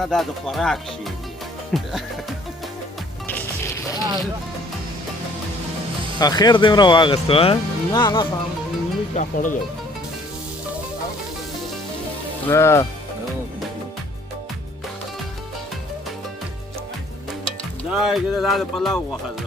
نه دا د خوراک شی دی. اخر دې ونه واغستو ها؟ نه هغه نیمه چا خوړلی. دا د پلاو غوښه ده.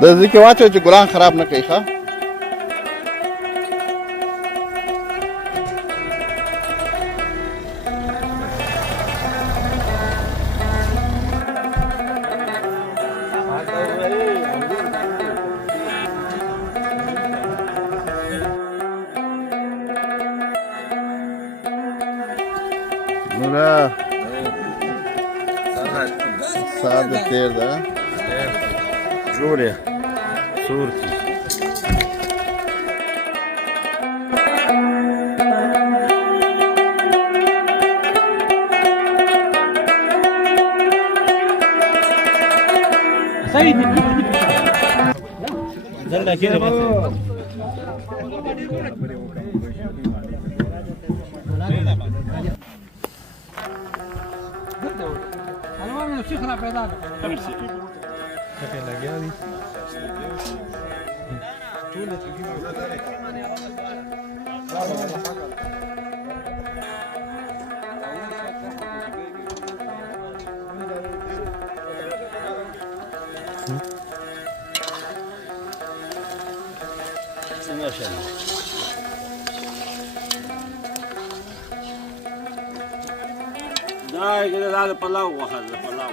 د دې کې واچو چې ګلان خراب نه کوي ښه. نوره ساده تیر ده جوړه صورتي سيدي زلنا كده بس دا پلاو غوښه ده پلاو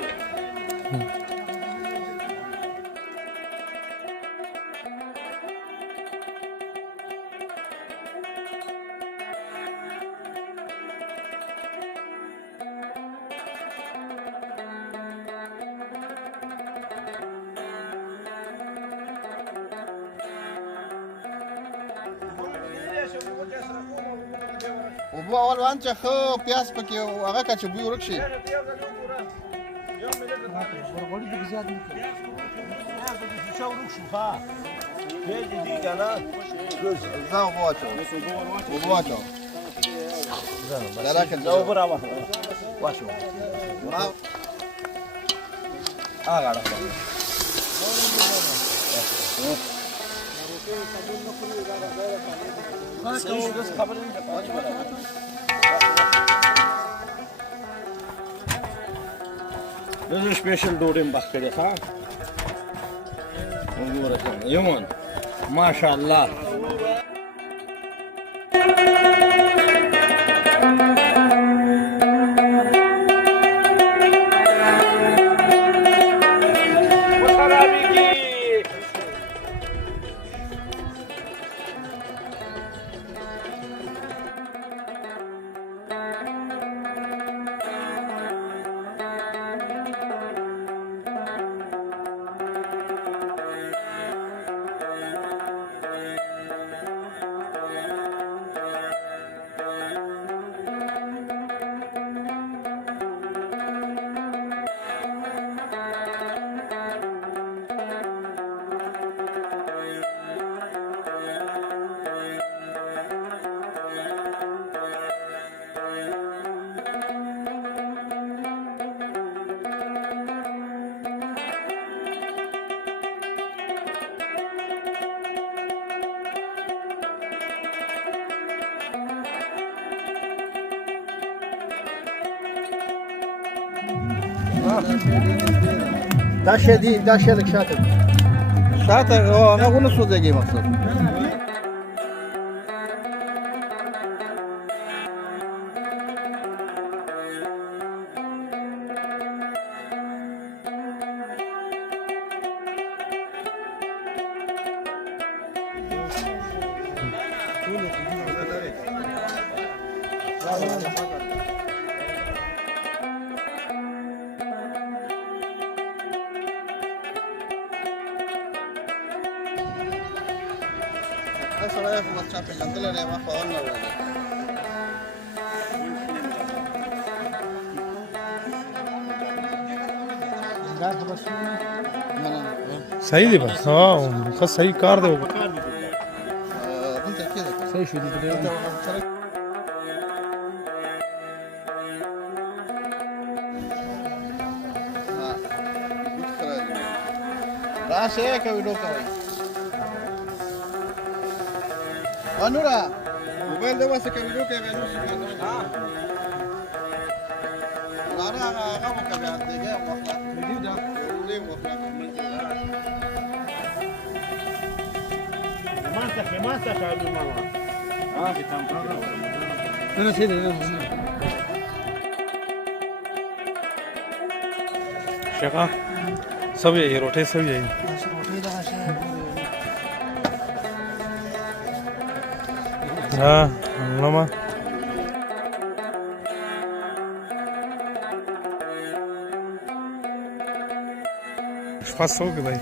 اوبه اول وانچه ښه پیاز پکې هغه که چې بوی ورک شي زه اوبه واچوم اوبه واچوم زه اوبه راواخلم واچوم هغه اړه This is special ډوډۍ مخ کړې ښا وګوره یمن ماشاءالله دا شی دی دا شی لږ شاته شاته هغه ونه سوځېږي مقصد سړی خو بس چا پېژندلی نه یم ما خو اول نه ویل صحیح دی بس ښه صحیح کار دی دلته کېده صحیح شو دي راشئ که ویډیو کوئ نورا موبایل دې واسه که ویډیو کوي بیا نور څه کوي هغه وکړه بیا دیګه وخته ویډیو دا ویډیو وخته ماسه شاهدو ماما کې تام نه سي دي شګه سب یې روټه سب یې ها نوما passou que daí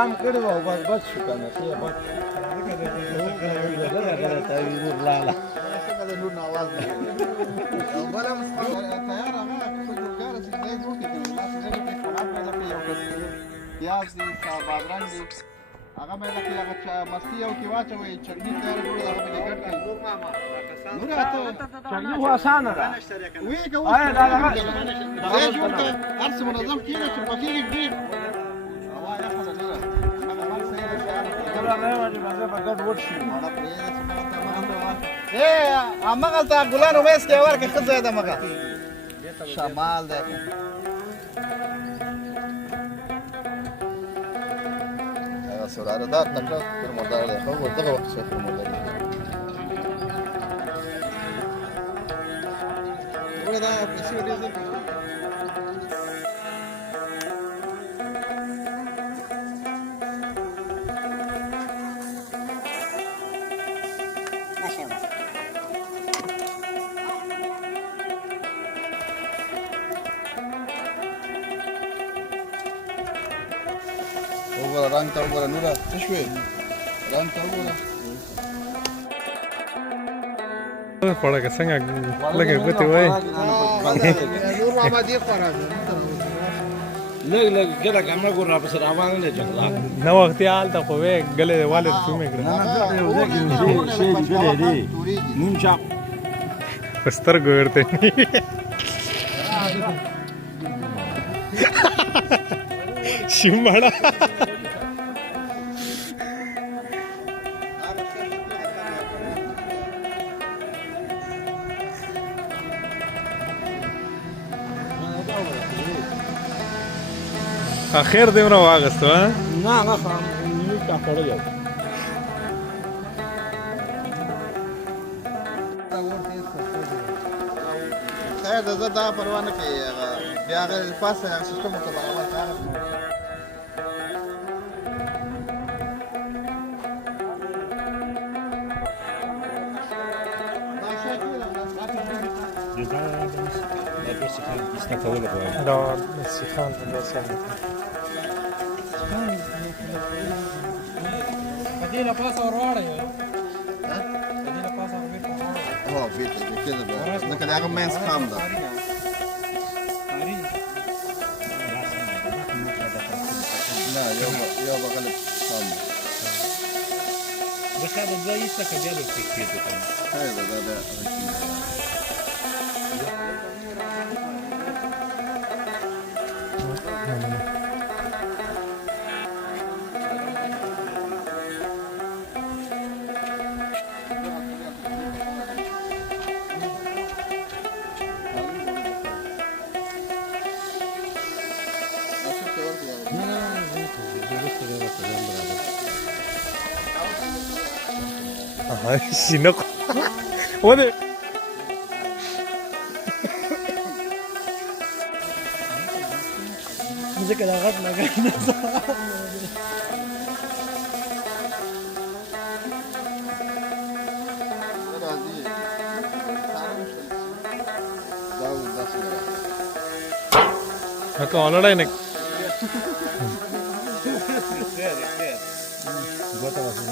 رام کړی وو بس بس شو کنه څه بس لاله څنګه نور نواز او بلم تیار هغه څه جوړ چې دای جوړ کړي نو تاسو دې په خراب پیدا کړی یو پیاز دي بادرنګ دي هغه مې لکه هغه چا مستی او کې واچوي چټني تیار کړو هغه مې ګټ کړی نور ماما نور اته چټني هو اسانه ده وی که آیا دا هغه دا جوړ کړ هر څه منظم کیږي چې پکې دې هوا یا خلاص همغه ته ګلان ومېس کې ورکه ښه ځای ده مګه شمال دی هغه سراره دا تکړه پر مردار دی خو دغه وخت څخه پر مردار دی دا پیسې ډېر ډېر وګوره رنګ ته وګوره نوره څه شوې رنګ ته وګوره خوړه که څنګه لږه ګوتې وای نور ماما دې خورا لږ لږ ګډه کمره ګور راپسې روان دی جنګلا نه وختي هلته خو وې ګلې والې چومې کړه یو ځای کې شی ګلې دی نیم چاپ په سترګو ورته شمړه اخر دې ونه واغستو ها نه هغه نیم چاپ خوړل یو خیر زه دا پروا نه کوي هغه بیا هغه پاسه هغه سیستم ته برابر کار دا سیخان په داسې حال کې دې له پاسه ورواړی دې له پاسه ورواړی هو بیت کې ده نه کله هغه مینس کام ده نه یو بغل کام زه خاله ځای ایسته که بیا به فکر وکړم خیر ده شنو ونه ځکه دا غټ لګی نه هکا ولړای نه ګوته واسه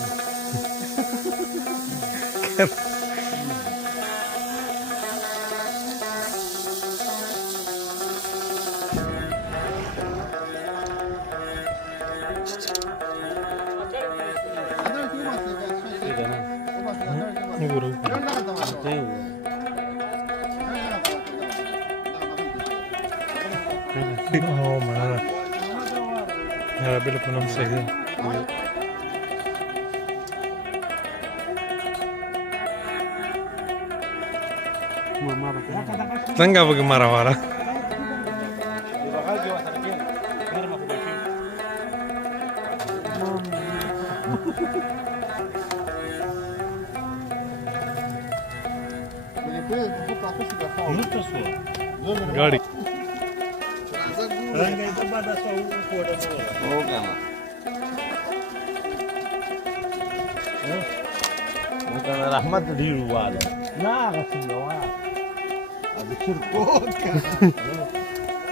Oh, manana. Ya, بالکل هم صحیح ده. څنګه به مارا واره गाड़ी رحمت ډیر واله نه هغه څنګه وایي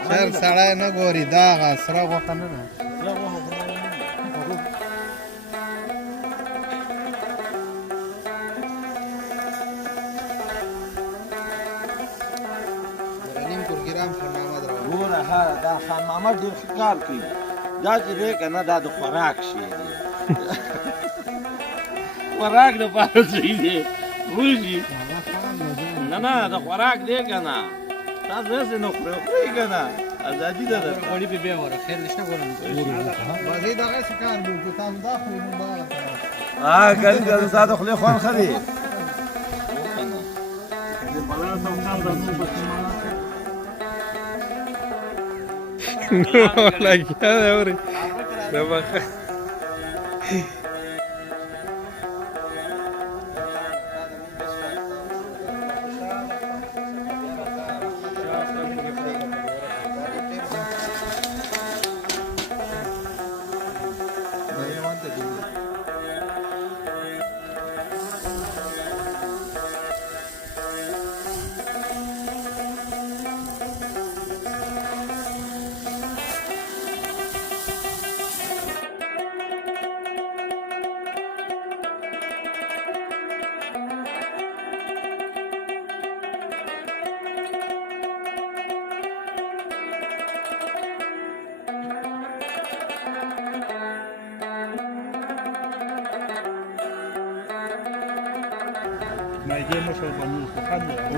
خیر سړی نه ګوري دا هغه سره غوښه نه ده نیم پروګرام خان محمد راوړ ګوره ها دا خان محمد ډېر ښه کار کوي دا چې دی که نه دا د خوراک شی دی خوراک دپاره صحیح دی وږي نه نه د خوراک دی که نه تاسو داسې نه خورئ خورئ که نه ازادي ده درته غوړي به بیا وره خیر نشته ګورم بازی دغسې کار به وکړو تاسو دا خورئ موږ به هغه کوو کله کله ستا د خولې خوند ښه دی No, la guiada, hombre. La baja.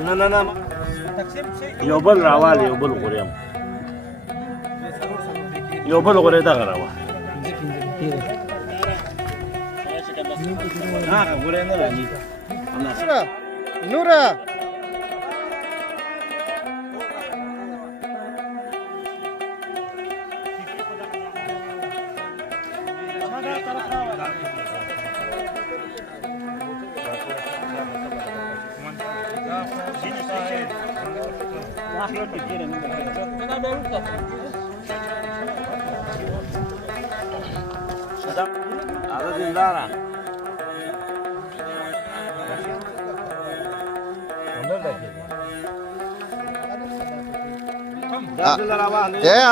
نه نه نه یو بل راواله یو بل غوریم یو بل غورې دغه راوه هغه غورې نه راځي نوره هذا ديندارا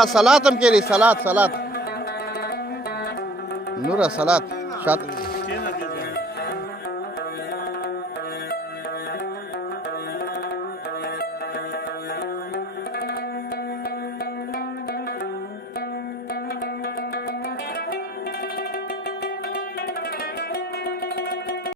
صلاتم کې لري صلات نوره صلات شات